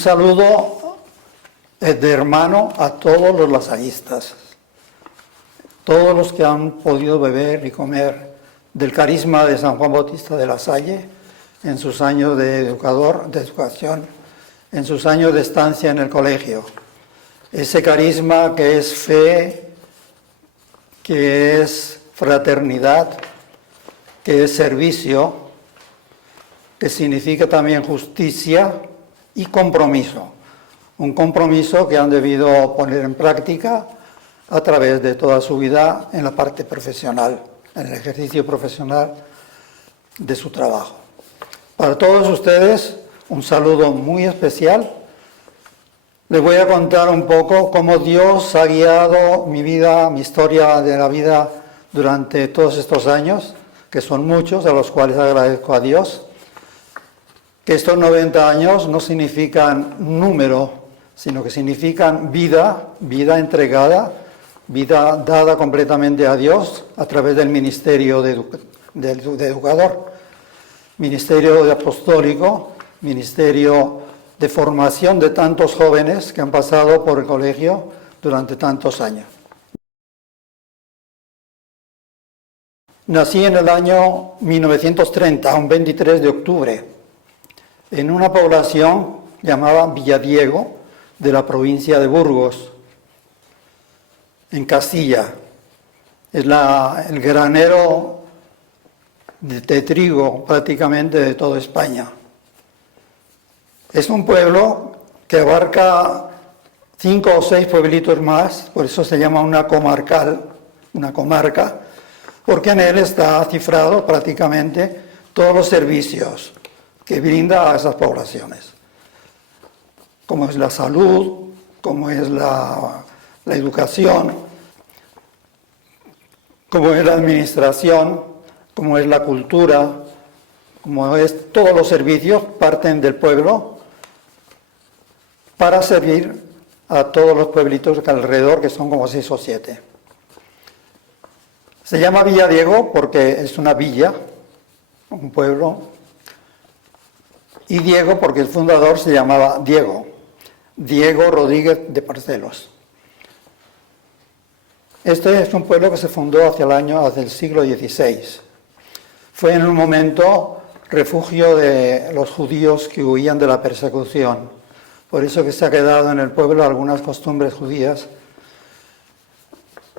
saludo de hermano a todos los lasallistas, todos los que han podido beber y comer del carisma de San Juan Bautista de la Salle en sus años de educación, en sus años de estancia en el colegio. Ese carisma que es fe, que es fraternidad, que es servicio, que significa también justicia y compromiso. Un compromiso que han debido poner en práctica a través de toda su vida en la parte profesional, en el ejercicio profesional de su trabajo. Para todos ustedes, un saludo muy especial. Les voy a contar un poco cómo Dios ha guiado mi vida, mi historia de la vida durante todos estos años, que son muchos, a los cuales agradezco a Dios. Que estos 90 años no significan número, sino que significan vida, vida entregada, vida dada completamente a Dios a través del ministerio de educador, ministerio de apostólico, ministerio de formación de tantos jóvenes que han pasado por el colegio durante tantos años. Nací en el año 1930, un 23 de octubre, en una población llamada Villadiego, de la provincia de Burgos, en Castilla. Es el granero de trigo prácticamente de toda España. Es un pueblo que abarca 5 o 6 pueblitos más, por eso se llama una comarca, porque en él está cifrado prácticamente todos los servicios que brinda a esas poblaciones, como es la salud, como es la educación, como es la administración, como es la cultura, como es todos los servicios parten del pueblo para servir a todos los pueblitos que alrededor, que son como 6 o 7. Se llama Villadiego porque es una villa, un pueblo, y Diego porque el fundador se llamaba Diego Rodríguez de Parcelos. Este es un pueblo que se fundó hacia el siglo XVI. Fue en un momento refugio de los judíos que huían de la persecución. Por eso que se ha quedado en el pueblo algunas costumbres judías,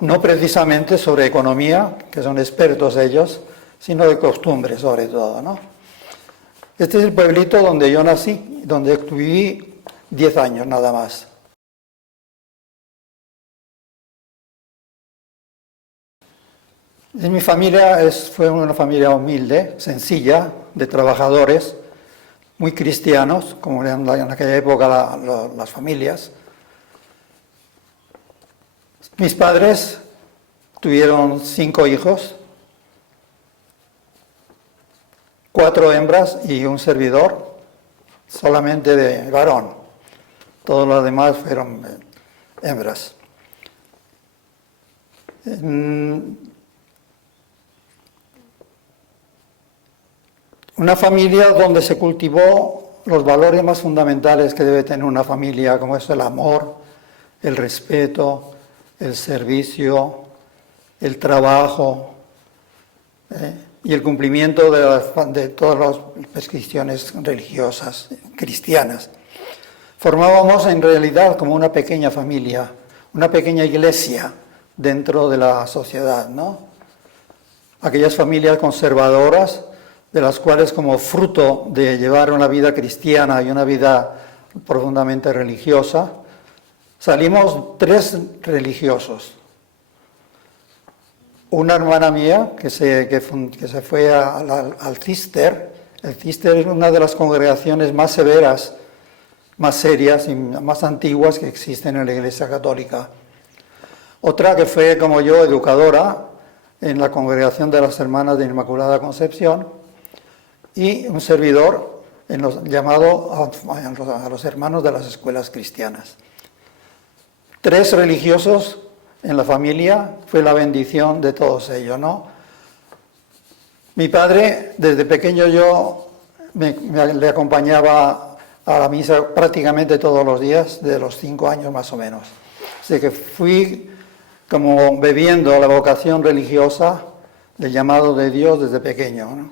no precisamente sobre economía, que son expertos ellos, sino de costumbres sobre todo, ¿no? Este es el pueblito donde yo nací, donde viví 10 años nada más. Mi familia fue una familia humilde, sencilla, de trabajadores, muy cristianos, como eran en aquella época las familias. Mis padres tuvieron 5 hijos, 4 hembras y un servidor, solamente de varón. Todos los demás fueron hembras. Una familia donde se cultivó los valores más fundamentales que debe tener una familia, como es el amor, el respeto, el servicio, el trabajo, y el cumplimiento de todas las prescripciones religiosas cristianas. Formábamos en realidad como una pequeña familia, una pequeña iglesia dentro de la sociedad, ¿no? Aquellas familias conservadoras, de las cuales como fruto de llevar una vida cristiana y una vida profundamente religiosa, salimos 3 religiosos. Una hermana mía que se fue al Cister. El Cister es una de las congregaciones más severas, más serias y más antiguas que existen en la Iglesia Católica. Otra que fue, como yo, educadora en la congregación de las Hermanas de Inmaculada Concepción, y un servidor llamado a los hermanos de las escuelas cristianas. 3 religiosos en la familia, fue la bendición de todos ellos, ¿no? Mi padre, desde pequeño yo le acompañaba a la misa prácticamente todos los días, de los 5 años más o menos. Así que fui como bebiendo la vocación religiosa del llamado de Dios desde pequeño, ¿no?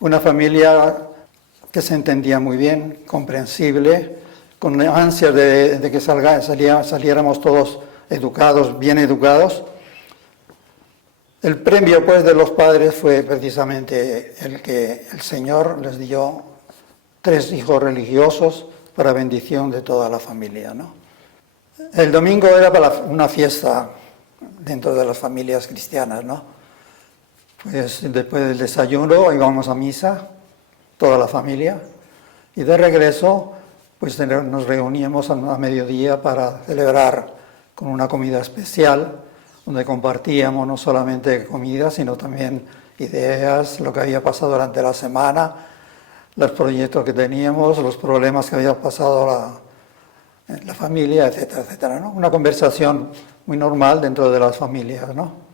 Una familia que se entendía muy bien, comprensible, con ansias de que saliéramos todos educados, bien educados. El premio, pues, de los padres fue precisamente el que el Señor les dio 3 hijos religiosos para bendición de toda la familia, ¿no? El domingo era para una fiesta dentro de las familias cristianas, ¿no? Pues después del desayuno íbamos a misa, toda la familia, y de regreso pues nos reuníamos a mediodía para celebrar con una comida especial, donde compartíamos no solamente comida, sino también ideas, lo que había pasado durante la semana, los proyectos que teníamos, los problemas que había pasado en la familia, etcétera, etcétera, ¿no? Una conversación muy normal dentro de las familias, ¿no?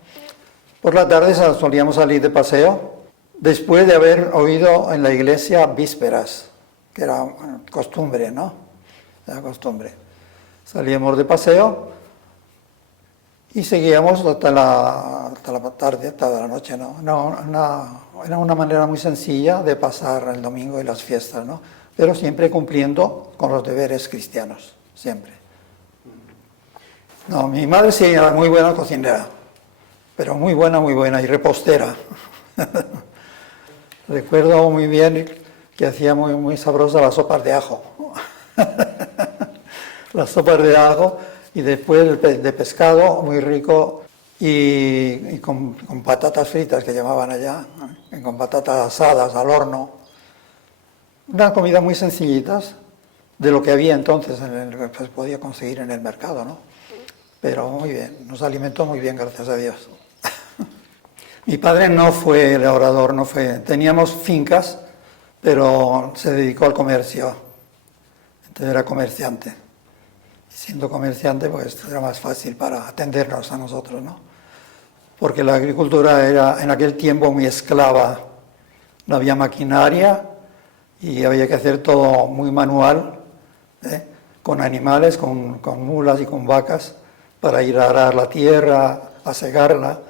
Por la tarde solíamos salir de paseo, después de haber oído en la iglesia vísperas, que era costumbre, ¿no? Era costumbre. Salíamos de paseo y seguíamos hasta la tarde, hasta la noche, ¿no? Era una manera muy sencilla de pasar el domingo y las fiestas, ¿no? Pero siempre cumpliendo con los deberes cristianos, siempre. No, mi madre sí era muy buena cocinera, pero muy buena, y repostera. Recuerdo muy bien que hacía muy sabrosa las sopas de ajo. Las sopas de ajo y después de pescado muy rico y con patatas fritas que llamaban allá, y con patatas asadas al horno. Una comida muy sencillitas de lo que había entonces, que se podía conseguir en el mercado, ¿no? Pero muy bien, nos alimentó muy bien, gracias a Dios. Mi padre no fue el orador, teníamos fincas, pero se dedicó al comercio, entonces era comerciante. Y siendo comerciante, pues era más fácil para atendernos a nosotros, ¿no? Porque la agricultura era en aquel tiempo muy esclava, no había maquinaria y había que hacer todo muy manual, con animales, con mulas y con vacas, para ir a arar la tierra, a segarla.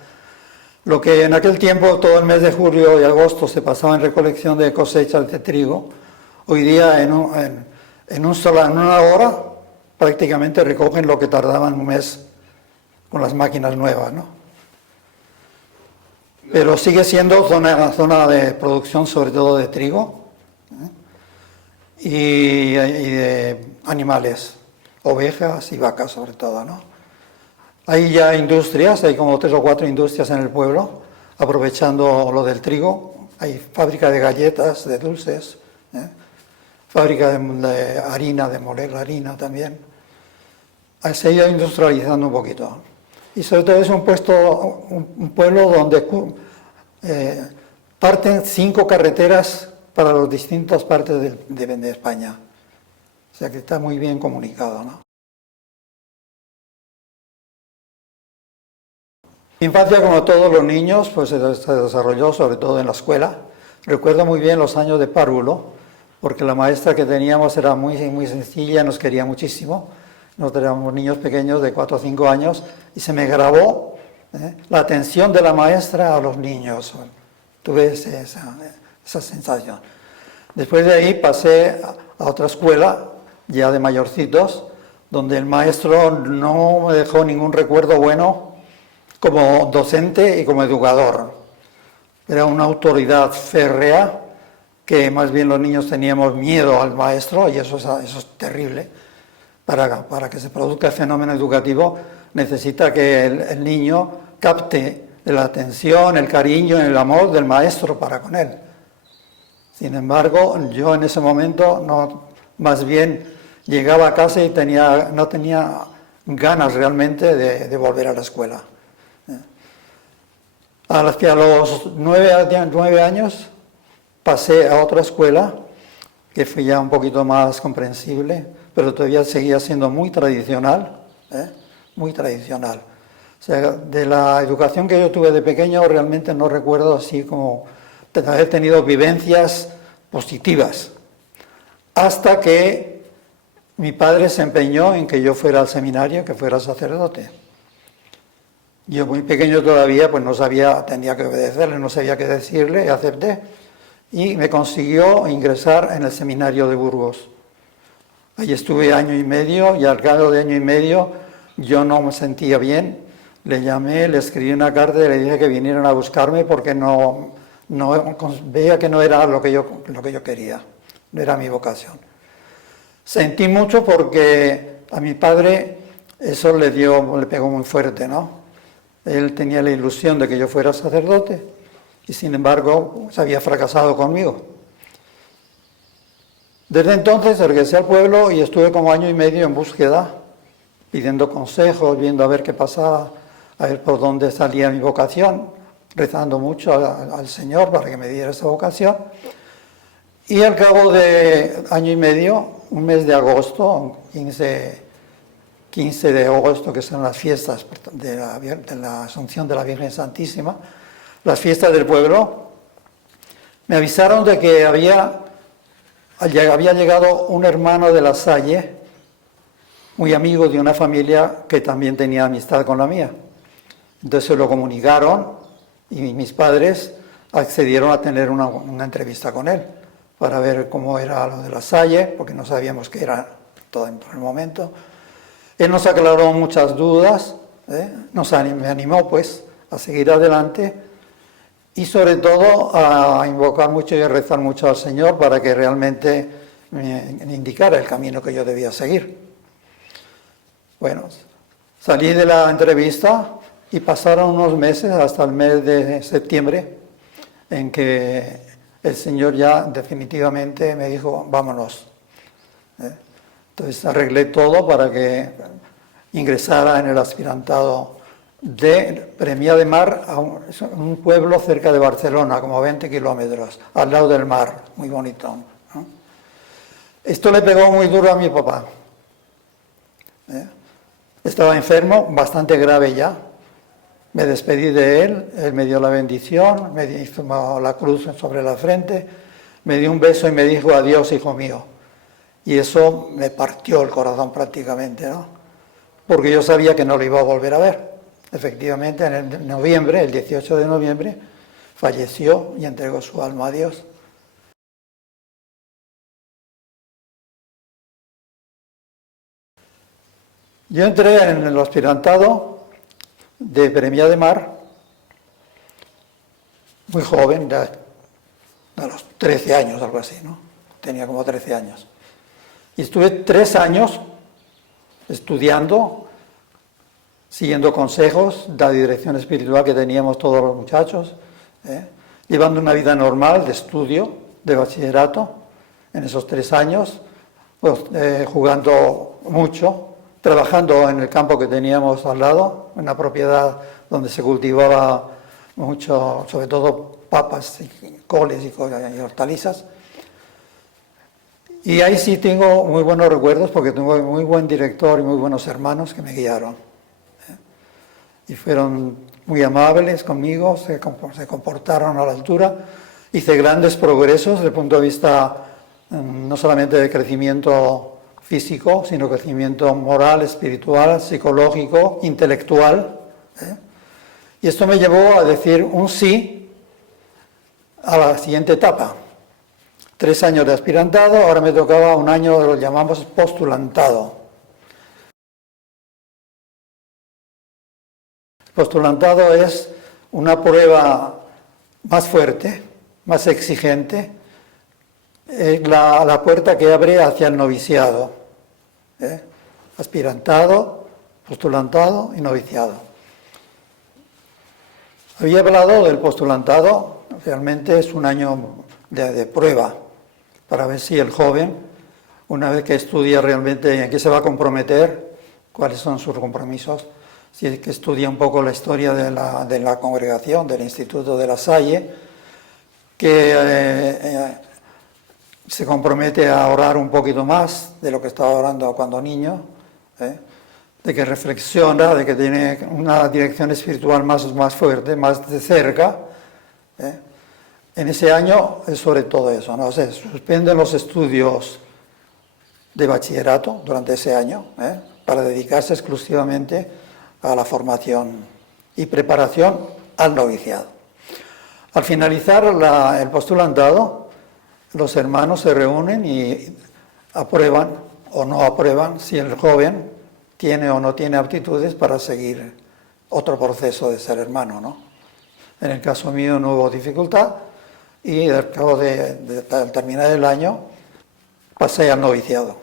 Lo que en aquel tiempo, todo el mes de julio y agosto, se pasaba en recolección de cosechas de trigo, hoy día en una hora prácticamente recogen lo que tardaban un mes con las máquinas nuevas, ¿no? Pero sigue siendo zona de producción sobre todo de trigo, y de animales, ovejas y vacas sobre todo, ¿no? Hay ya industrias, hay como 3 o 4 industrias en el pueblo, aprovechando lo del trigo. Hay fábrica de galletas, de dulces, fábrica de harina, de moler la harina también. Se ha ido industrializando un poquito. Y sobre todo es un pueblo donde parten 5 carreteras para las distintas partes de España. O sea que está muy bien comunicado, ¿no? Mi infancia, como todos los niños, pues se desarrolló sobre todo en la escuela. Recuerdo muy bien los años de párvulo, porque la maestra que teníamos era muy sencilla, nos quería muchísimo. Nosotros éramos niños pequeños de 4 o 5 años y se me grabó la atención de la maestra a los niños. Tuve esa sensación. Después de ahí pasé a otra escuela, ya de mayorcitos, donde el maestro no me dejó ningún recuerdo bueno como docente y como educador. Era una autoridad férrea, que más bien los niños teníamos miedo al maestro, y eso es terrible. Para que se produzca el fenómeno educativo necesita que el niño capte la atención, el cariño, el amor del maestro para con él. Sin embargo, yo en ese momento más bien llegaba a casa y no tenía ganas realmente de volver a la escuela. A los 9 años pasé a otra escuela, que fue ya un poquito más comprensible, pero todavía seguía siendo muy tradicional, muy tradicional. O sea, de la educación que yo tuve de pequeño realmente no recuerdo así como haber tenido vivencias positivas. hasta que mi padre se empeñó en que yo fuera al seminario, que fuera sacerdote. Yo muy pequeño todavía, pues no sabía, tenía que obedecerle, no sabía qué decirle, y acepté. Y me consiguió ingresar en el seminario de Burgos. Ahí estuve año y medio, y al cabo de año y medio yo no me sentía bien. Le llamé, le escribí una carta y le dije que vinieran a buscarme porque no veía que no era lo que yo quería, no era mi vocación. Sentí mucho porque a mi padre eso le pegó muy fuerte, ¿no? Él tenía la ilusión de que yo fuera sacerdote y sin embargo se había fracasado conmigo. Desde entonces regresé al pueblo y estuve como año y medio en búsqueda, pidiendo consejos, viendo a ver qué pasaba, a ver por dónde salía mi vocación, rezando mucho al Señor para que me diera esa vocación. Y al cabo de año y medio, un mes de agosto, 15 de agosto, que son las fiestas de la Asunción de la Virgen Santísima, las fiestas del pueblo, me avisaron de que había llegado un hermano de La Salle, muy amigo de una familia que también tenía amistad con la mía. Entonces se lo comunicaron y mis padres accedieron a tener una entrevista con él para ver cómo era lo de La Salle, porque no sabíamos qué era todo en el momento. Él nos aclaró muchas dudas, me animó pues a seguir adelante y sobre todo a invocar mucho y a rezar mucho al Señor para que realmente me indicara el camino que yo debía seguir. Bueno, salí de la entrevista y pasaron unos meses hasta el mes de septiembre en que el Señor ya definitivamente me dijo, vámonos. Entonces arreglé todo para que ingresara en el aspirantado de Premià de Mar, un pueblo cerca de Barcelona, como 20 kilómetros, al lado del mar, muy bonito, ¿no? Esto le pegó muy duro a mi papá. Estaba enfermo, bastante grave ya. Me despedí de él me dio la bendición, me hizo la cruz sobre la frente, me dio un beso y me dijo, adiós, hijo mío. Y eso me partió el corazón prácticamente, ¿no? Porque yo sabía que no lo iba a volver a ver. Efectivamente, en el 18 de noviembre, falleció y entregó su alma a Dios. Yo entré en el aspirantado de Premià de Mar, muy joven, a los 13 años, algo así, ¿no? Tenía como 13 años. Y estuve 3 años estudiando, siguiendo consejos de la dirección espiritual que teníamos todos los muchachos, llevando una vida normal de estudio, de bachillerato, en esos 3 años, pues, jugando mucho, trabajando en el campo que teníamos al lado, en una propiedad donde se cultivaba mucho, sobre todo papas, y coles y hortalizas. Y ahí sí tengo muy buenos recuerdos porque tengo muy buen director y muy buenos hermanos que me guiaron. Y fueron muy amables conmigo, se comportaron a la altura. Hice grandes progresos desde el punto de vista no solamente de crecimiento físico, sino crecimiento moral, espiritual, psicológico, intelectual. Y esto me llevó a decir un sí a la siguiente etapa. 3 años de aspirantado, ahora me tocaba un año, lo llamamos postulantado. Postulantado es una prueba más fuerte, más exigente, la puerta que abre hacia el noviciado. Aspirantado, postulantado y noviciado. Había hablado del postulantado, realmente es un año de prueba para ver si el joven, una vez que estudia realmente en qué se va a comprometer, cuáles son sus compromisos, si es que estudia un poco la historia de la congregación, del Instituto de La Salle, que se compromete a orar un poquito más de lo que estaba orando cuando niño, de que reflexiona, de que tiene una dirección espiritual más fuerte, más de cerca. En ese año es sobre todo eso, ¿no? Se suspenden los estudios de bachillerato durante ese año, para dedicarse exclusivamente a la formación y preparación al noviciado. Al finalizar el postulantado, los hermanos se reúnen y aprueban o no aprueban si el joven tiene o no tiene aptitudes para seguir otro proceso de ser hermano, ¿no? En el caso mío no hubo dificultad y al cabo al terminar el año pasé al noviciado.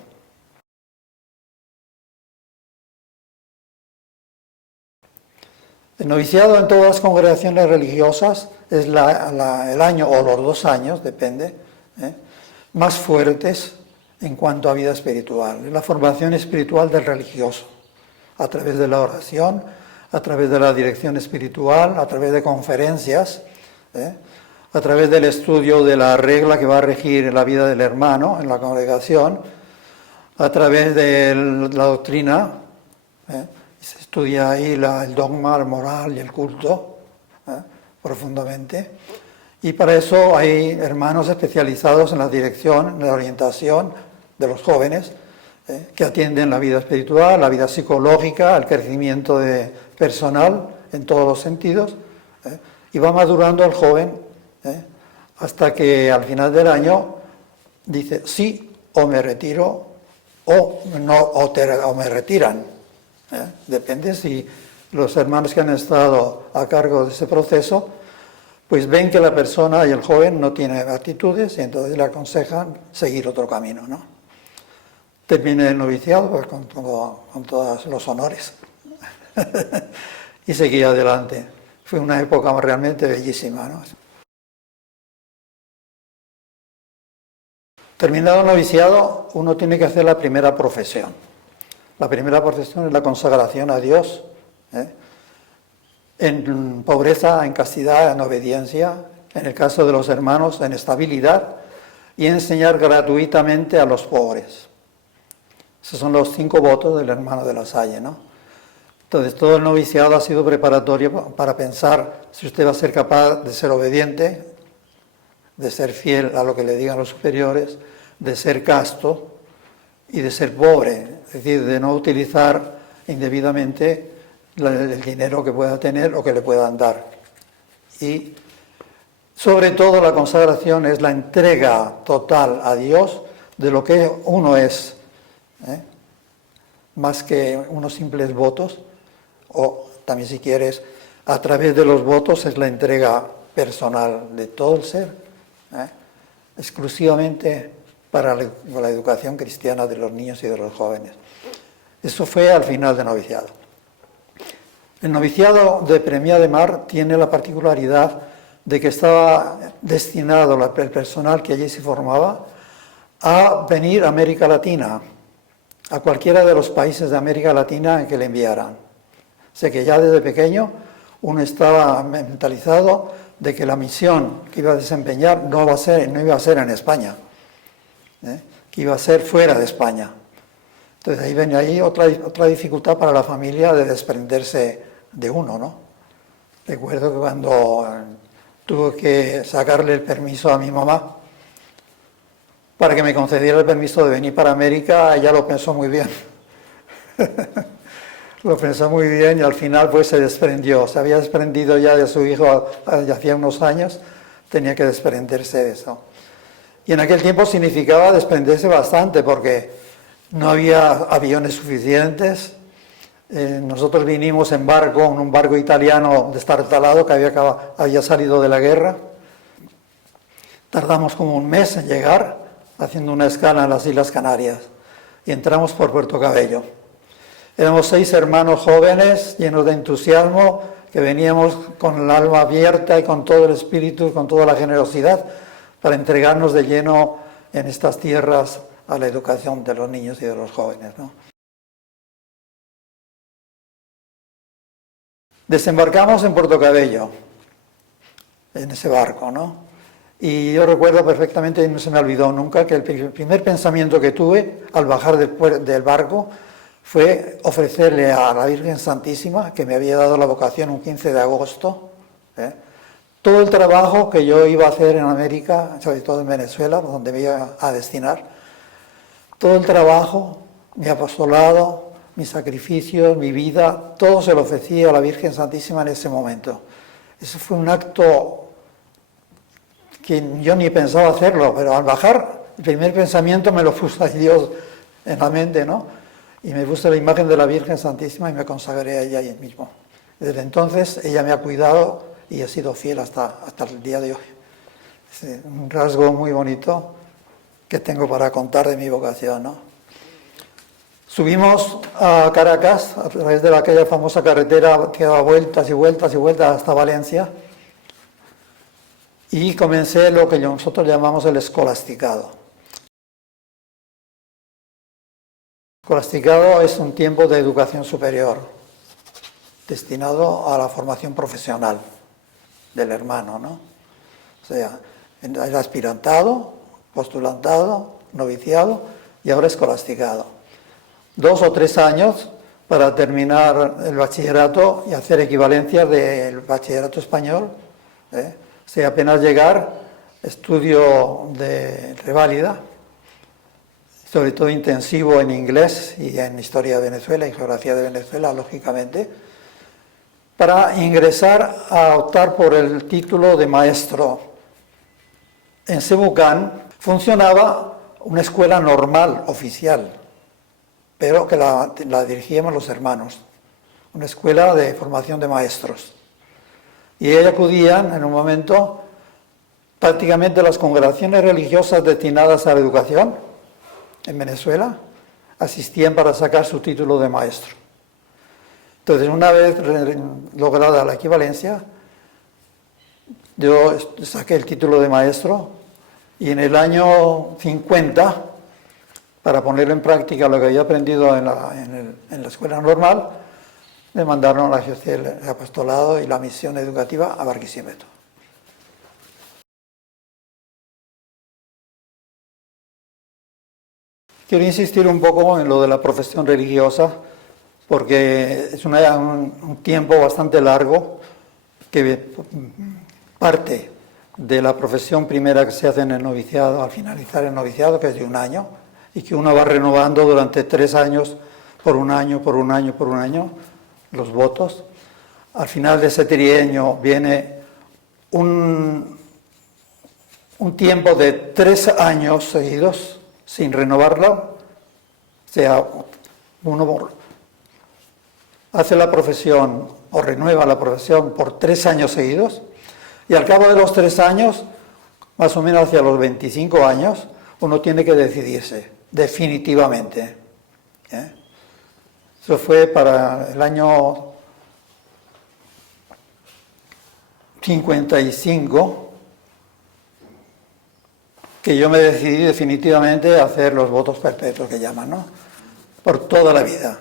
El noviciado en todas las congregaciones religiosas es el año o los 2 años, depende, más fuertes en cuanto a vida espiritual. Es la formación espiritual del religioso, a través de la oración, a través de la dirección espiritual, a través de conferencias, a través del estudio de la regla que va a regir la vida del hermano en la congregación, a través de la doctrina, se estudia ahí el dogma, la moral y el culto profundamente. Y para eso hay hermanos especializados en la dirección, en la orientación de los jóvenes, que atienden la vida espiritual, la vida psicológica, el crecimiento personal en todos los sentidos, y va madurando el joven hasta que al final del año dice sí o me retiro o me retiran. Depende si los hermanos que han estado a cargo de ese proceso pues ven que la persona y el joven no tiene actitudes y entonces le aconsejan seguir otro camino, ¿no? Terminé el noviciado pues, con todos los honores y seguí adelante. Fue una época realmente bellísima, ¿no? Terminado el noviciado, uno tiene que hacer la primera profesión. La primera profesión es la consagración a Dios, en pobreza, en castidad, en obediencia, en el caso de los hermanos, en estabilidad, y enseñar gratuitamente a los pobres. Esos son los 5 votos del hermano de la Salle, ¿no? Entonces, todo el noviciado ha sido preparatorio para pensar si usted va a ser capaz de ser obediente, de ser fiel a lo que le digan los superiores, de ser casto y de ser pobre, es decir, de no utilizar indebidamente el dinero que pueda tener o que le puedan dar. Y sobre todo la consagración es la entrega total a Dios de lo que uno es, más que unos simples votos, o también si quieres, a través de los votos es la entrega personal de todo el ser, exclusivamente para la educación cristiana de los niños y de los jóvenes. Eso fue al final del noviciado. El noviciado de Premià de Mar tiene la particularidad de que estaba destinado el personal que allí se formaba a venir a América Latina, a cualquiera de los países de América Latina en que le enviaran. Sé que ya desde pequeño uno estaba mentalizado de que la misión que iba a desempeñar no iba a ser en España, que iba a ser fuera de España. Entonces ahí venía otra dificultad para la familia de desprenderse de uno, ¿no? Recuerdo que cuando tuve que sacarle el permiso a mi mamá para que me concediera el permiso de venir para América, ella lo pensó muy bien. Lo pensó muy bien y al final pues se desprendió. Se había desprendido ya de su hijo ya hacía unos años, tenía que desprenderse de eso. Y en aquel tiempo significaba desprenderse bastante porque no había aviones suficientes. Nosotros vinimos en un barco italiano destartalado que había salido de la guerra. Tardamos como un mes en llegar, haciendo una escala en las Islas Canarias. Y entramos por Puerto Cabello. Éramos 6 hermanos jóvenes, llenos de entusiasmo, que veníamos con el alma abierta y con todo el espíritu y con toda la generosidad para entregarnos de lleno en estas tierras a la educación de los niños y de los jóvenes, ¿no? Desembarcamos en Puerto Cabello, en ese barco, ¿no? Y yo recuerdo perfectamente, y no se me olvidó nunca, que el primer pensamiento que tuve al bajar del barco fue ofrecerle a la Virgen Santísima, que me había dado la vocación un 15 de agosto, todo el trabajo que yo iba a hacer en América, sobre todo en Venezuela, donde me iba a destinar, todo el trabajo, mi apostolado, mis sacrificios, mi vida, todo se lo ofrecí a la Virgen Santísima en ese momento. Eso fue un acto que yo ni pensaba hacerlo, pero al bajar, el primer pensamiento me lo puso a Dios en la mente, ¿no? Y me puse la imagen de la Virgen Santísima y me consagré a ella ahí mismo. Desde entonces ella me ha cuidado y he sido fiel hasta el día de hoy. Es un rasgo muy bonito que tengo para contar de mi vocación, ¿no? Subimos a Caracas a través de aquella famosa carretera que daba vueltas y vueltas y vueltas hasta Valencia y comencé lo que nosotros llamamos el escolasticado. El escolasticado es un tiempo de educación superior destinado a la formación profesional del hermano, ¿no? O sea, era aspirantado, postulantado, noviciado y ahora escolasticado. 2 o 3 años para terminar el bachillerato y hacer equivalencias del bachillerato español. O sea, apenas llegar, estudio de reválida, sobre todo intensivo en inglés y en historia de Venezuela y geografía de Venezuela, lógicamente, para ingresar a optar por el título de maestro. En Sebucán funcionaba una escuela normal, oficial, pero que la dirigíamos los hermanos, una escuela de formación de maestros. Y ellos acudían en un momento prácticamente las congregaciones religiosas destinadas a la educación en Venezuela, asistían para sacar su título de maestro. Entonces, una vez lograda la equivalencia, yo saqué el título de maestro y en el año 50, para ponerlo en práctica lo que había aprendido en la escuela normal, me mandaron a ejercer el apostolado y la misión educativa a Barquisimeto. Quiero insistir un poco en lo de la profesión religiosa, porque es un tiempo bastante largo que parte de la profesión primera que se hace en el noviciado, al finalizar el noviciado, que es de 1 año, y que uno va renovando durante 3 años, por un año, los votos. Al final de ese trienio viene un tiempo de 3 años seguidos sin renovarla. O sea, uno hace la profesión o renueva la profesión por 3 años seguidos y al cabo de los 3 años, más o menos hacia los 25 años, uno tiene que decidirse definitivamente. Eso fue para el año 55 que yo me decidí definitivamente a hacer los votos perpetuos que llaman, ¿no? Por toda la vida.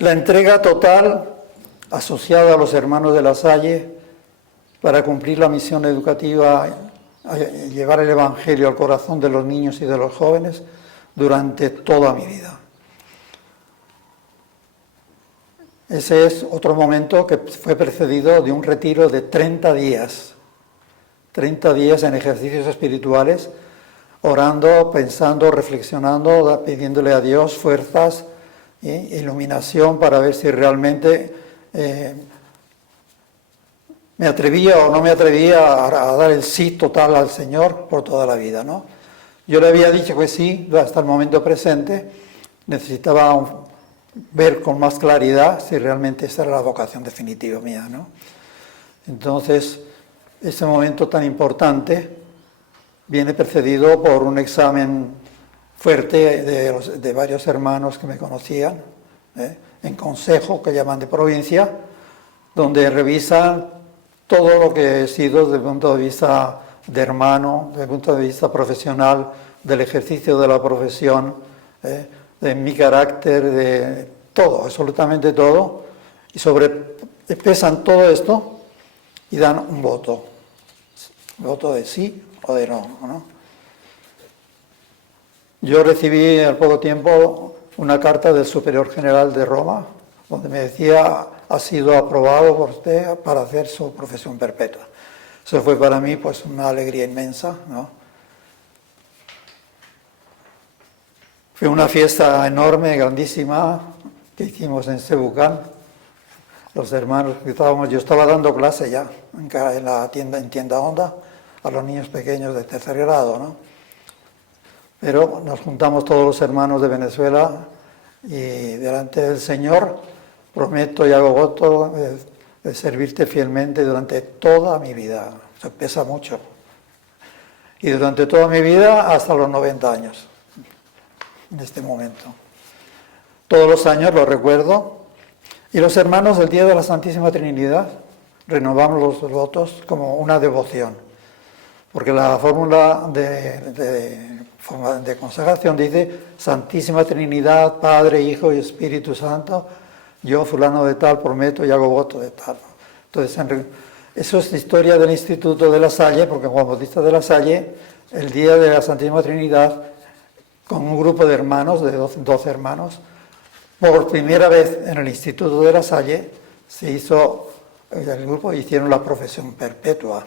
La entrega total asociada a los hermanos de La Salle para cumplir la misión educativa, llevar el Evangelio al corazón de los niños y de los jóvenes durante toda mi vida. Ese es otro momento que fue precedido de un retiro de 30 días. 30 días en ejercicios espirituales, orando, pensando, reflexionando, pidiéndole a Dios fuerzas, iluminación para ver si realmente me atrevía o no me atrevía a dar el sí total al Señor por toda la vida, ¿no? Yo le había dicho que sí hasta el momento presente, necesitaba ver con más claridad si realmente esa era la vocación definitiva mía, ¿no? Entonces, ese momento tan importante viene precedido por un examen fuerte de varios hermanos que me conocían, en consejo, que llaman de provincia, donde revisan todo lo que he sido desde el punto de vista de hermano, desde el punto de vista profesional, del ejercicio de la profesión, de mi carácter, de todo, absolutamente todo, y pesan todo esto y dan un voto de sí o de no, ¿no? Yo recibí al poco tiempo una carta del Superior General de Roma, donde me decía: ha sido aprobado por usted para hacer su profesión perpetua. Eso fue para mí pues una alegría inmensa, ¿no? Fue una fiesta enorme, grandísima, que hicimos en Sebucán. Los hermanos que estábamos, yo estaba dando clase ya en la tienda, en Tienda Honda, a los niños pequeños de tercer grado, ¿no? Pero nos juntamos todos los hermanos de Venezuela y delante del Señor prometo y hago voto de servirte fielmente durante toda mi vida. Eso pesa mucho. Y durante toda mi vida hasta los 90 años, en este momento. Todos los años lo recuerdo. Y los hermanos, el día de la Santísima Trinidad, renovamos los votos como una devoción. Porque la fórmula de consagración dice Santísima Trinidad, Padre, Hijo y Espíritu Santo, yo fulano de tal prometo y hago voto de tal. Entonces, eso es la historia del Instituto de La Salle, porque Juan Bautista de La Salle, el día de la Santísima Trinidad, con un grupo de hermanos, de 12 hermanos, por primera vez en el Instituto de La Salle, se hizo, el grupo hicieron la profesión perpetua.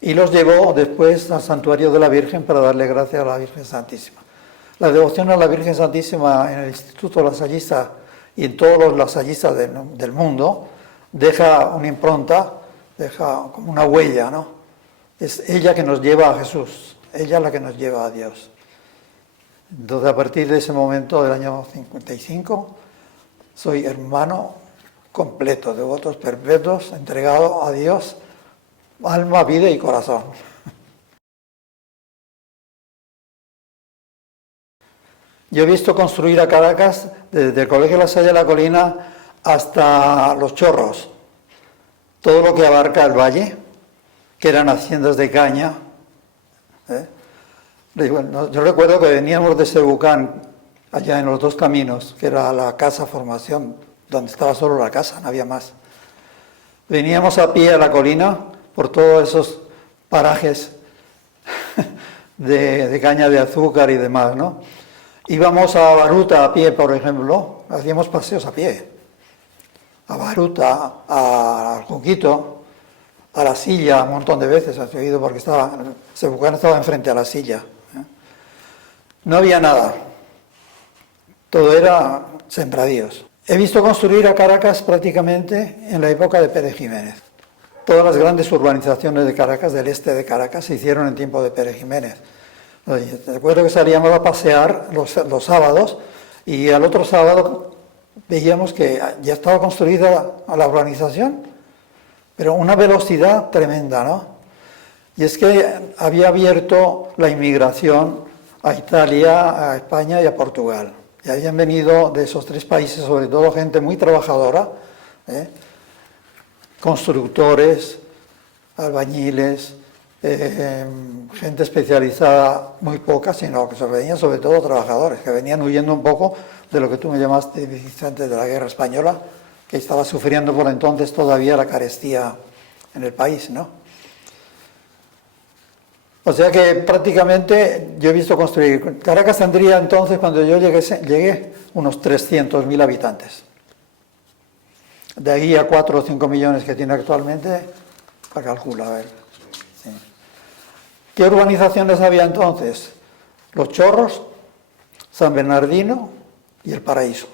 Y los llevó después al santuario de la Virgen para darle gracias a la Virgen Santísima. La devoción a la Virgen Santísima en el Instituto Lasallista y en todos los lasallistas del mundo deja una impronta, deja como una huella, ¿no? Es ella que nos lleva a Jesús, ella la que nos lleva a Dios. Entonces, a partir de ese momento, del año 55, soy hermano completo, de votos perpetuos, entregado a Dios, alma, vida y corazón. Yo he visto construir a Caracas, desde el Colegio La Salle de la Colina hasta Los Chorros, todo lo que abarca el valle, que eran haciendas de caña. Yo recuerdo que veníamos de Sebucán, allá en los Dos Caminos, que era la casa formación, donde estaba solo la casa, no había más. Veníamos a pie a la colina por todos esos parajes de caña de azúcar y demás, ¿no? Íbamos a Baruta a pie, por ejemplo, hacíamos paseos a pie. A Baruta, al Junquito, a La Silla, un montón de veces, has oído, porque Sebucán estaba enfrente a La Silla. No había nada, todo era sembradíos. He visto construir a Caracas prácticamente en la época de Pérez Jiménez. Todas las grandes urbanizaciones de Caracas, del este de Caracas, se hicieron en tiempo de Pérez Jiménez. Recuerdo que salíamos a pasear los sábados y al otro sábado veíamos que ya estaba construida la urbanización, pero una velocidad tremenda, ¿no? Y es que había abierto la inmigración a Italia, a España y a Portugal. Y habían venido de esos tres países, sobre todo gente muy trabajadora, constructores, albañiles, gente especializada, muy poca, sino que se venían sobre todo trabajadores, que venían huyendo un poco de lo que tú me llamaste antes de la guerra española, que estaba sufriendo por entonces todavía la carestía en el país, ¿no? O sea que prácticamente yo he visto construir. Caracas tendría entonces, cuando yo llegué unos 300.000 habitantes. De ahí a 4 o 5 millones que tiene actualmente, calcula, a ver. Sí. ¿Qué urbanizaciones había entonces? Los Chorros, San Bernardino y El Paraíso.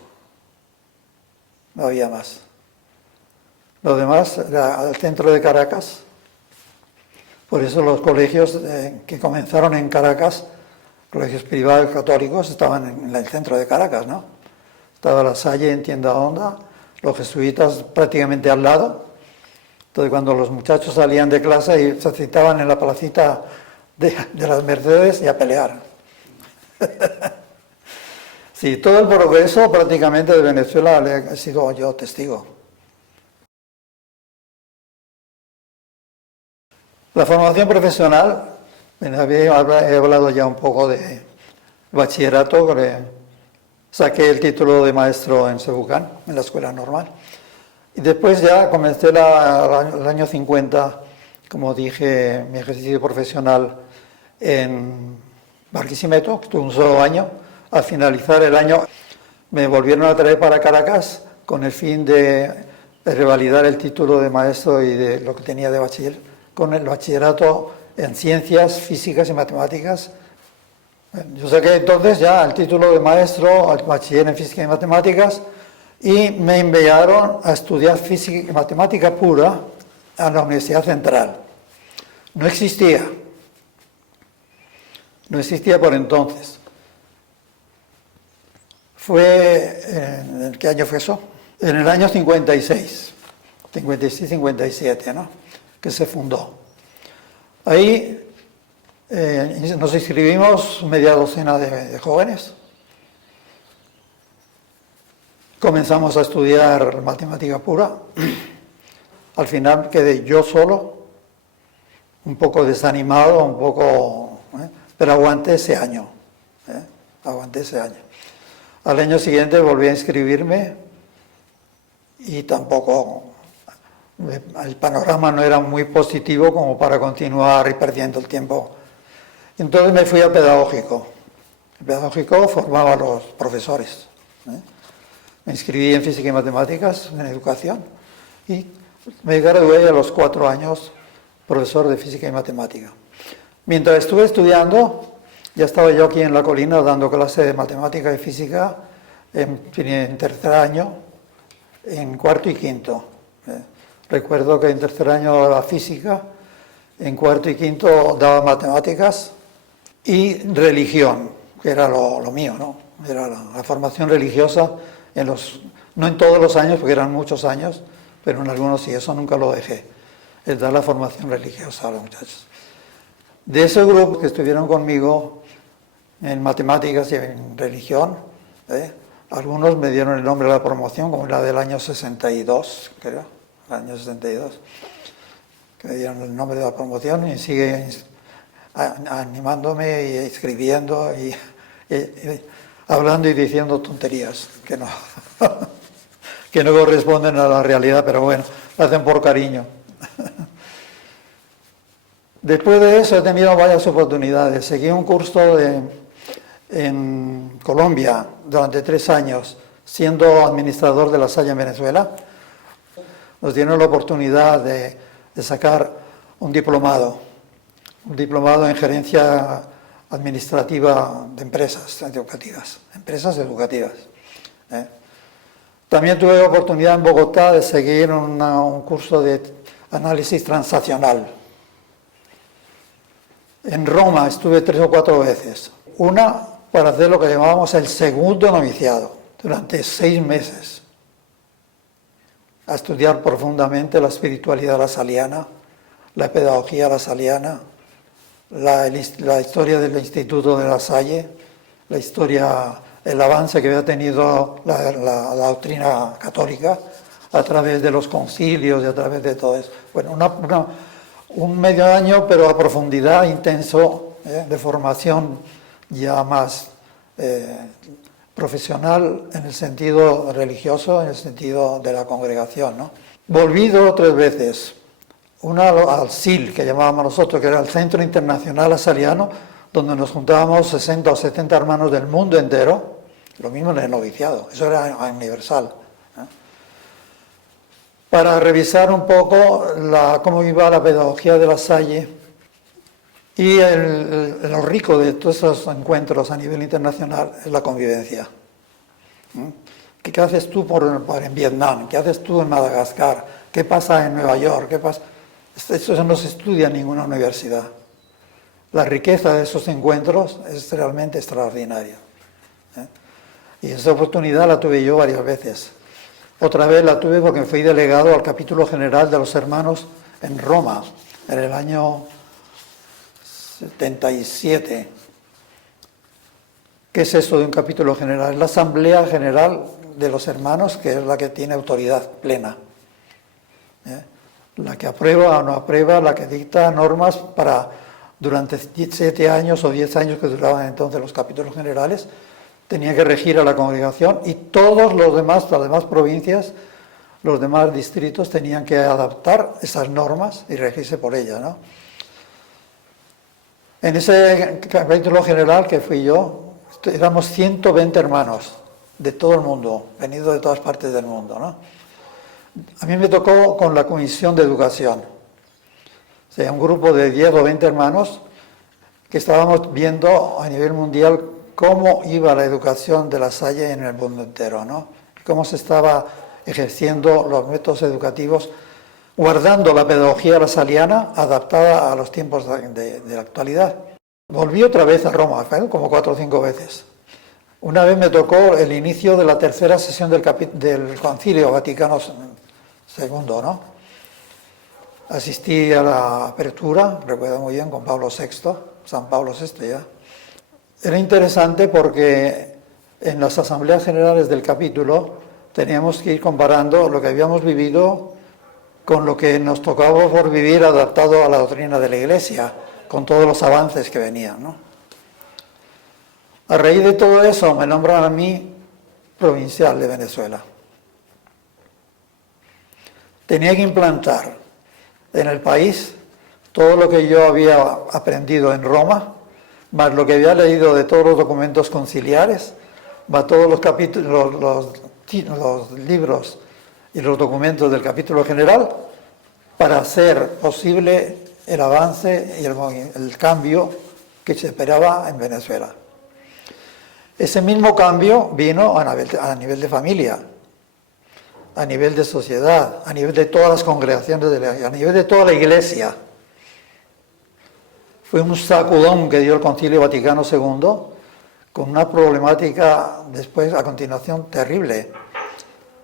No había más. Lo demás era el centro de Caracas. Por eso los colegios que comenzaron en Caracas, colegios privados católicos, estaban en el centro de Caracas, ¿no? Estaba La Salle en Tienda Honda, los jesuitas prácticamente al lado. Entonces, cuando los muchachos salían de clase y se citaban en la placita de las Mercedes y a pelear. Sí, todo el progreso prácticamente de Venezuela he sido yo testigo. La formación profesional, he hablado ya un poco de bachillerato, saqué el título de maestro en Sebucán, en la escuela normal. Y después ya comencé el año 50, como dije, mi ejercicio profesional en Barquisimeto, que estuve un solo año. Al finalizar el año me volvieron a traer para Caracas con el fin de revalidar el título de maestro y de lo que tenía de bachiller, con el bachillerato en ciencias físicas y matemáticas Yo saqué entonces ya el título de maestro, al bachiller en física y matemáticas, y me enviaron a estudiar física y matemática pura a la Universidad Central. No existía por entonces. ¿En qué año fue eso? En el año 56-57, ¿no? Que se fundó. Ahí nos inscribimos media docena de jóvenes. Comenzamos a estudiar matemática pura. Al final quedé yo solo, un poco desanimado, pero aguanté ese año. Aguanté ese año. Al año siguiente volví a inscribirme y tampoco, el panorama no era muy positivo como para continuar perdiendo el tiempo. Entonces me fui a pedagógico. El pedagógico formaba a los profesores. Me inscribí en física y matemáticas, en educación, y me gradué a los 4 años profesor de física y matemática. Mientras estuve estudiando, ya estaba yo aquí en la colina dando clase de matemática y física en tercer año, en cuarto y quinto. Recuerdo que en tercer año daba física, en cuarto y quinto daba matemáticas y religión, que era lo mío, ¿no? Era la formación religiosa, no en todos los años, porque eran muchos años, pero en algunos sí, eso nunca lo dejé, es dar la formación religiosa a los muchachos. De ese grupo que estuvieron conmigo en matemáticas y en religión, algunos me dieron el nombre de la promoción, como la del año 62, creo, el año 62, que me dieron el nombre de la promoción y siguen animándome y escribiendo y hablando y diciendo tonterías que no, que no corresponden a la realidad, pero bueno, lo hacen por cariño. Después de eso he tenido varias oportunidades. Seguí un curso en Colombia durante 3 años, siendo administrador de La Salle en Venezuela. Nos dieron la oportunidad de sacar un diplomado en gerencia administrativa de empresas educativas. También tuve la oportunidad en Bogotá de seguir un curso de análisis transaccional. En Roma estuve 3 o 4 veces. Una para hacer lo que llamábamos el segundo noviciado, durante 6 meses, a estudiar profundamente la espiritualidad lasaliana, la pedagogía lasaliana, la historia del Instituto de La Salle, el avance que había tenido la doctrina católica a través de los concilios y a través de todo eso. Bueno, un medio año, pero a profundidad, intenso, de formación ya más profesional en el sentido religioso, en el sentido de la congregación, ¿no? Volví 2 o 3 veces. Una al CIL, que llamábamos nosotros, que era el Centro Internacional Lasaliano, donde nos juntábamos 60 o 70 hermanos del mundo entero, lo mismo en el noviciado, eso era universal, para revisar un poco cómo iba la pedagogía de La Salle y lo rico de todos esos encuentros a nivel internacional es la convivencia. ¿Qué haces tú en Vietnam? ¿Qué haces tú en Madagascar? ¿Qué pasa en Nueva York? ¿Qué pasa? Eso no se estudia en ninguna universidad. La riqueza de esos encuentros es realmente extraordinaria. Y esa oportunidad la tuve yo varias veces. Otra vez la tuve porque fui delegado al capítulo general de los hermanos en Roma, en el año 77. ¿Qué es eso de un capítulo general? Es la asamblea general de los hermanos, que es la que tiene autoridad plena. La que aprueba o no aprueba, la que dicta normas para, durante 7 años o 10 años que duraban entonces los capítulos generales, tenía que regir a la congregación y todos los demás, las demás provincias, los demás distritos tenían que adaptar esas normas y regirse por ellas, ¿no? En ese capítulo general que fui yo, éramos 120 hermanos de todo el mundo, venidos de todas partes del mundo, ¿no? A mí me tocó con la Comisión de Educación, o sea, un grupo de 10 o 20 hermanos que estábamos viendo a nivel mundial cómo iba la educación de La Salle en el mundo entero, ¿no? Cómo se estaba ejerciendo los métodos educativos, guardando la pedagogía lasaliana adaptada a los tiempos de la actualidad. Volví otra vez a Roma, como 4 o 5 veces. Una vez me tocó el inicio de la tercera sesión del Concilio Vaticano II, ¿no? Asistí a la apertura, recuerdo muy bien, con Pablo VI, San Pablo VI ya. Era interesante porque en las asambleas generales del capítulo teníamos que ir comparando lo que habíamos vivido con lo que nos tocaba por vivir adaptado a la doctrina de la Iglesia, con todos los avances que venían, ¿no? A raíz de todo eso me nombran a mí provincial de Venezuela. Tenía que implantar en el país todo lo que yo había aprendido en Roma, más lo que había leído de todos los documentos conciliares, más todos los capítulos, los libros y los documentos del capítulo general, para hacer posible el avance y el cambio que se esperaba en Venezuela. Ese mismo cambio vino a nivel de familia, a nivel de sociedad, a nivel de todas las congregaciones, a nivel de toda la Iglesia. Fue un sacudón que dio el Concilio Vaticano II, con una problemática después, a continuación, terrible.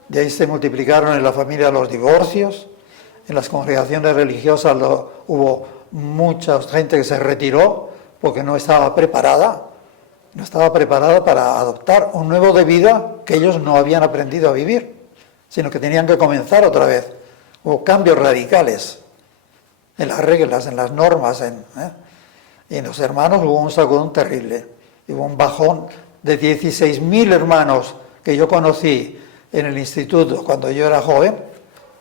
De ahí se multiplicaron en la familia los divorcios, en las congregaciones religiosas hubo mucha gente que se retiró porque no estaba preparada para adoptar un nuevo de vida que ellos no habían aprendido a vivir, sino que tenían que comenzar otra vez. Hubo cambios radicales en las reglas, en las normas, y en los hermanos hubo un sacudón terrible. Hubo un bajón de 16.000 hermanos que yo conocí en el instituto cuando yo era joven.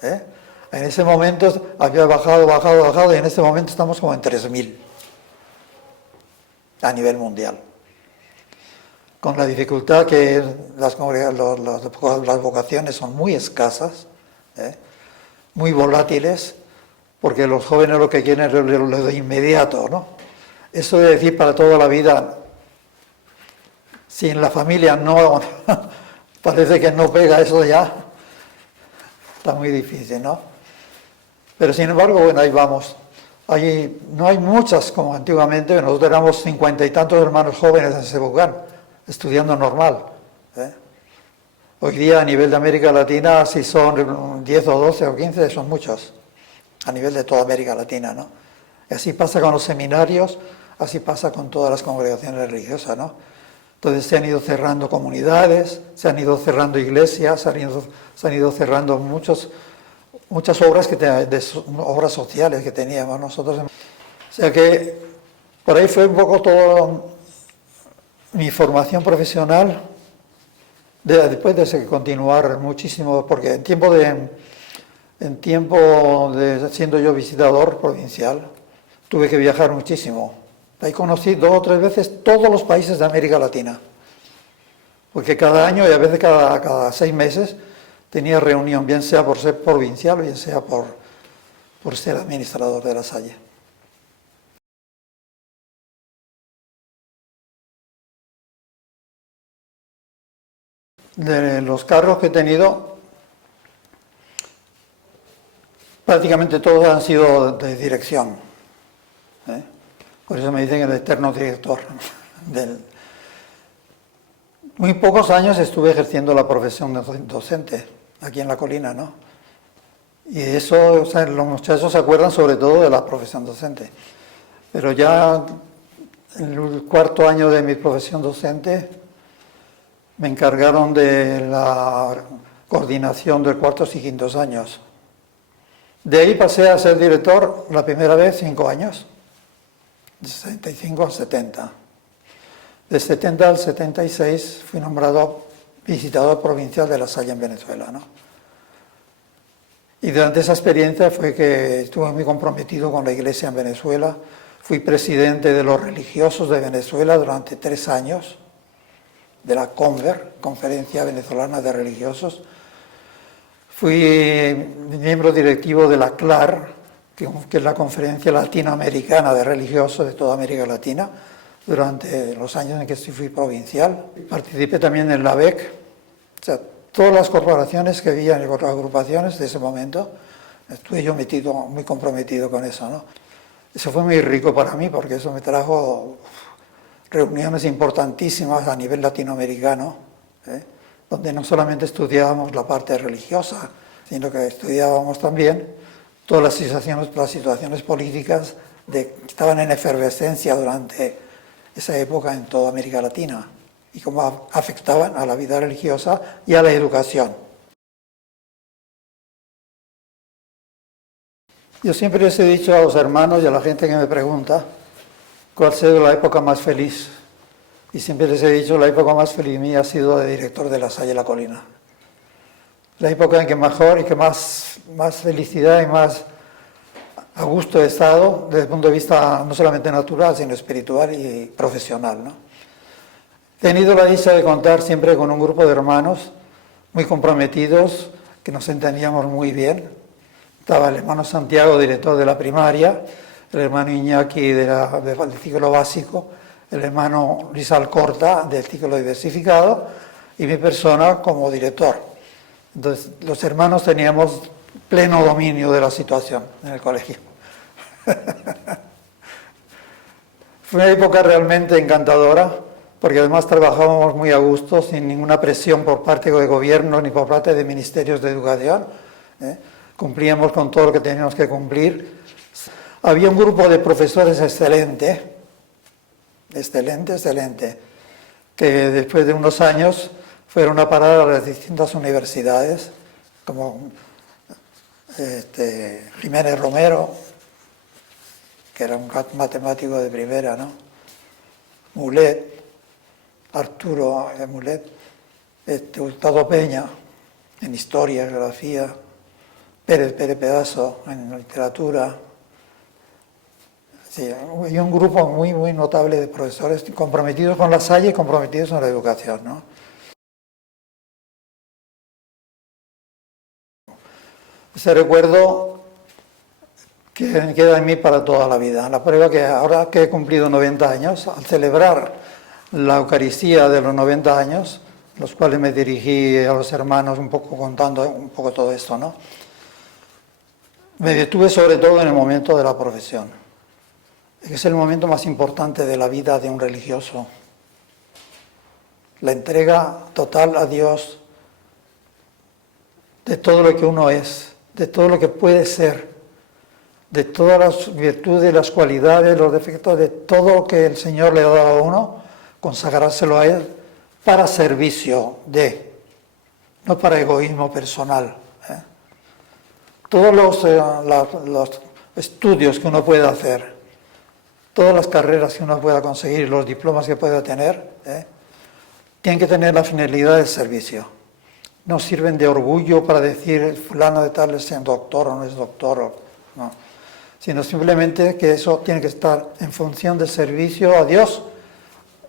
En ese momento había bajado, y en este momento estamos como en 3.000 a nivel mundial. Con la dificultad que las vocaciones son muy escasas, muy volátiles, porque los jóvenes lo que quieren es lo de inmediato, ¿no? Eso de decir para toda la vida, si en la familia no, parece que no pega eso ya, está muy difícil, ¿no? Pero sin embargo, bueno, ahí vamos. No hay muchas como antiguamente, nosotros éramos 50 y tantos hermanos jóvenes en Sebucán, estudiando normal. Hoy día a nivel de América Latina, si son 10 o 12 o 15, son muchos, a nivel de toda América Latina, ¿no? Y así pasa con los seminarios, así pasa con todas las congregaciones religiosas, ¿no? Entonces se han ido cerrando comunidades, se han ido cerrando iglesias, se han ido cerrando muchas obras, obras sociales que teníamos nosotros. O sea que por ahí fue un poco toda mi formación profesional, después de continuar muchísimo, porque en tiempo de siendo yo visitador provincial, tuve que viajar muchísimo. Ahí conocí 2 o 3 veces todos los países de América Latina, porque cada año y a veces cada 6 meses tenía reunión, bien sea por ser provincial, bien sea por ser administrador de La Salle. De los cargos que he tenido, prácticamente todos han sido de dirección. Por eso me dicen el eterno director. Muy pocos años estuve ejerciendo la profesión docente aquí en La Colina, ¿no? Y eso, o sea, los muchachos se acuerdan sobre todo de la profesión docente. Pero ya en el 4º año de mi profesión docente me encargaron de la coordinación de 4º y 5º años. De ahí pasé a ser director la primera vez 5 años, de 65 al 70. De 70 al 76 fui nombrado visitador provincial de La Salle en Venezuela, ¿no? Y durante esa experiencia fue que estuve muy comprometido con la Iglesia en Venezuela. Fui presidente de los religiosos de Venezuela durante 3 años, de la CONVER, Conferencia Venezolana de Religiosos. Fui miembro directivo de la CLAR, que es la Conferencia Latinoamericana de Religiosos de toda América Latina, durante los años en que fui provincial. Participé también en la BEC, o sea, todas las corporaciones que había en las agrupaciones de ese momento, estuve yo metido, muy comprometido con eso, ¿no? Eso fue muy rico para mí porque eso me trajo reuniones importantísimas a nivel latinoamericano, donde no solamente estudiábamos la parte religiosa, sino que estudiábamos también todas las situaciones políticas que estaban en efervescencia durante esa época en toda América Latina y cómo afectaban a la vida religiosa y a la educación. Yo siempre les he dicho a los hermanos y a la gente que me pregunta cuál ha sido la época más feliz. Y siempre les he dicho, la época más feliz mía ha sido de director de La Salle La Colina. La época en que mejor y que más felicidad y más a gusto he estado desde el punto de vista no solamente natural, sino espiritual y profesional, ¿no? He tenido la dicha de contar siempre con un grupo de hermanos muy comprometidos, que nos entendíamos muy bien. Estaba el hermano Santiago, director de la primaria, el hermano Iñaki del ciclo básico, el hermano Luis Alcorta del ciclo diversificado y mi persona como director. Entonces, los hermanos teníamos pleno dominio de la situación en el colegio. Fue una época realmente encantadora, porque además trabajábamos muy a gusto, sin ninguna presión por parte del gobierno ni por parte de ministerios de educación. Cumplíamos con todo lo que teníamos que cumplir. Había un grupo de profesores excelente, que después de unos años fueron a parar a las distintas universidades, como Jiménez Romero, que era un matemático de primera, ¿no? Mulet, Arturo Mulet, Hurtado Peña, en Historia, Geografía, Pérez Pedazo, en Literatura. Sí, hay un grupo muy, muy notable de profesores comprometidos con La Salle y comprometidos con la educación, ¿no? Ese recuerdo que queda en mí para toda la vida. La prueba que ahora que he cumplido 90 años, al celebrar la Eucaristía de los 90 años, los cuales me dirigí a los hermanos un poco contando un poco todo esto, ¿no? Me detuve sobre todo en el momento de la profesión, que es el momento más importante de la vida de un religioso. La entrega total a Dios de todo lo que uno es, de todo lo que puede ser, de todas las virtudes, las cualidades, los defectos, de todo lo que el Señor le ha dado a uno, consagrárselo a Él para servicio de, no para egoísmo personal. Todos los estudios que uno pueda hacer, todas las carreras que uno pueda conseguir, los diplomas que pueda tener, tienen que tener la finalidad del servicio. No sirven de orgullo para decir fulano de tal es un doctor o no es doctor, no. Sino simplemente que eso tiene que estar en función del servicio a Dios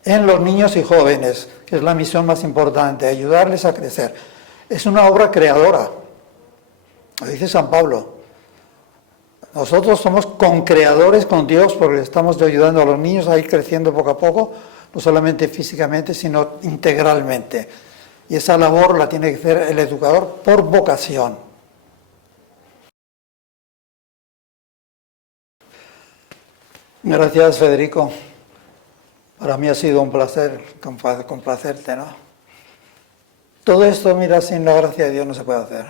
en los niños y jóvenes, que es la misión más importante, ayudarles a crecer. Es una obra creadora, lo dice San Pablo. Nosotros somos concreadores con Dios porque estamos ayudando a los niños a ir creciendo poco a poco, no solamente físicamente, sino integralmente. Y esa labor la tiene que hacer el educador por vocación. Gracias, Federico. Para mí ha sido un placer complacerte, ¿no? Todo esto, mira, sin la gracia de Dios no se puede hacer.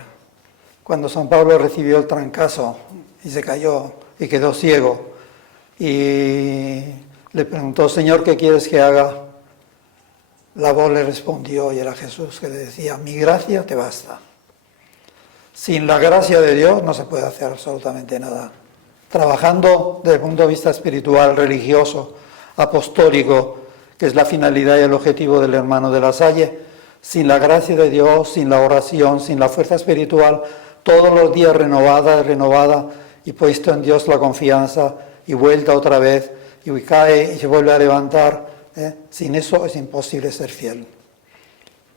Cuando San Pablo recibió el trancazo y se cayó y quedó ciego y le preguntó, Señor, ¿qué quieres que haga? La voz le respondió y era Jesús que le decía, mi gracia te basta. Sin la gracia de Dios no se puede hacer absolutamente nada. Trabajando desde el punto de vista espiritual, religioso, apostólico, que es la finalidad y el objetivo del hermano de La Salle, sin la gracia de Dios, sin la oración, sin la fuerza espiritual, todos los días renovada y puesto en Dios la confianza y vuelta otra vez y cae y se vuelve a levantar. Sin eso es imposible ser fiel.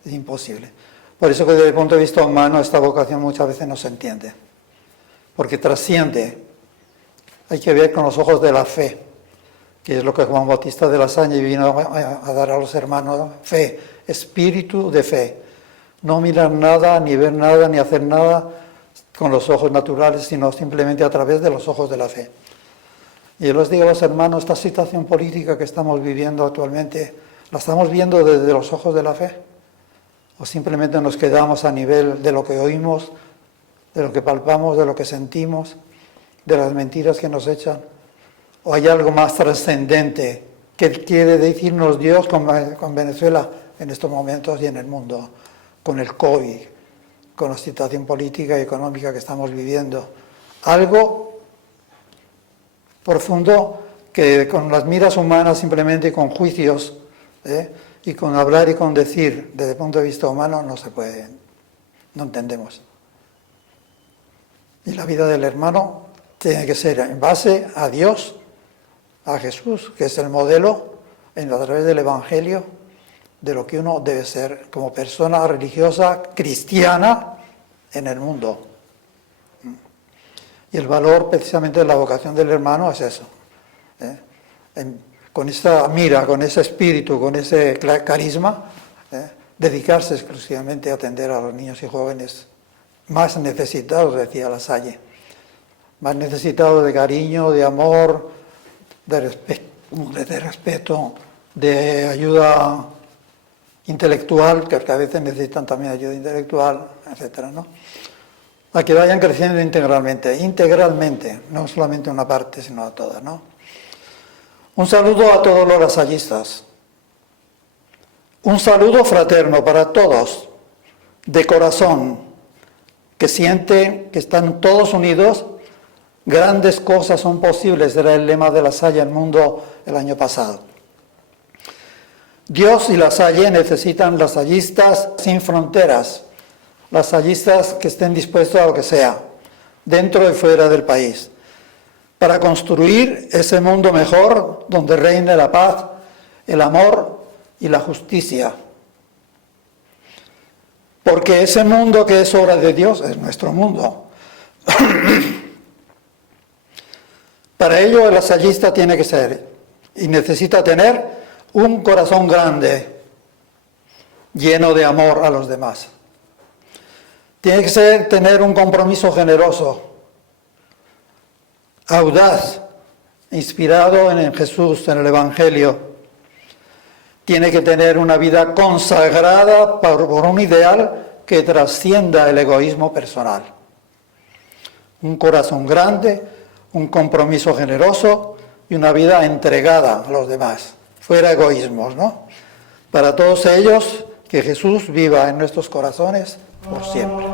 Es imposible. Por eso que desde el punto de vista humano esta vocación muchas veces no se entiende. Porque trasciende hay que ver con los ojos de la fe, que es lo que Juan Bautista de la Salle vino a dar a los hermanos: fe, espíritu de fe. No mirar nada, ni ver nada, ni hacer nada con los ojos naturales, sino simplemente a través de los ojos de la fe. Y yo les digo a los hermanos, esta situación política que estamos viviendo actualmente, ¿la estamos viendo desde los ojos de la fe? ¿O simplemente nos quedamos a nivel de lo que oímos, de lo que palpamos, de lo que sentimos, de las mentiras que nos echan? ¿O hay algo más trascendente que quiere decirnos Dios con Venezuela en estos momentos y en el mundo, con el COVID, con la situación política y económica que estamos viviendo? Algo profundo que con las miras humanas, simplemente con juicios, y con hablar y con decir desde el punto de vista humano, no se puede, no entendemos. Y la vida del hermano tiene que ser en base a Dios, a Jesús, que es el modelo a través del Evangelio de lo que uno debe ser como persona religiosa cristiana en el mundo. Y el valor precisamente de la vocación del hermano es eso. Con esa mira, con ese espíritu, con ese carisma, dedicarse exclusivamente a atender a los niños y jóvenes más necesitados, decía La Salle, más necesitados de cariño, de amor, de respeto, de ayuda intelectual, que a veces necesitan también ayuda intelectual, etcétera, ¿no? A que vayan creciendo integralmente, no solamente una parte, sino a todas, ¿no? Un saludo a todos los lasallistas. Un saludo fraterno para todos, de corazón, que sienten que están todos unidos. Grandes cosas son posibles, era el lema de La Salle al mundo el año pasado. Dios y La Salle necesitan lasallistas sin fronteras, lasallistas que estén dispuestos a lo que sea, dentro y fuera del país, para construir ese mundo mejor donde reine la paz, el amor y la justicia. Porque ese mundo que es obra de Dios es nuestro mundo. Para ello el lasallista tiene que ser y necesita tener un corazón grande, lleno de amor a los demás. Tiene que tener un compromiso generoso, audaz, inspirado en Jesús, en el Evangelio. Tiene que tener una vida consagrada por un ideal que trascienda el egoísmo personal. Un corazón grande, un compromiso generoso y una vida entregada a los demás. Fuera egoísmos, ¿no? Para todos ellos, que Jesús viva en nuestros corazones por siempre.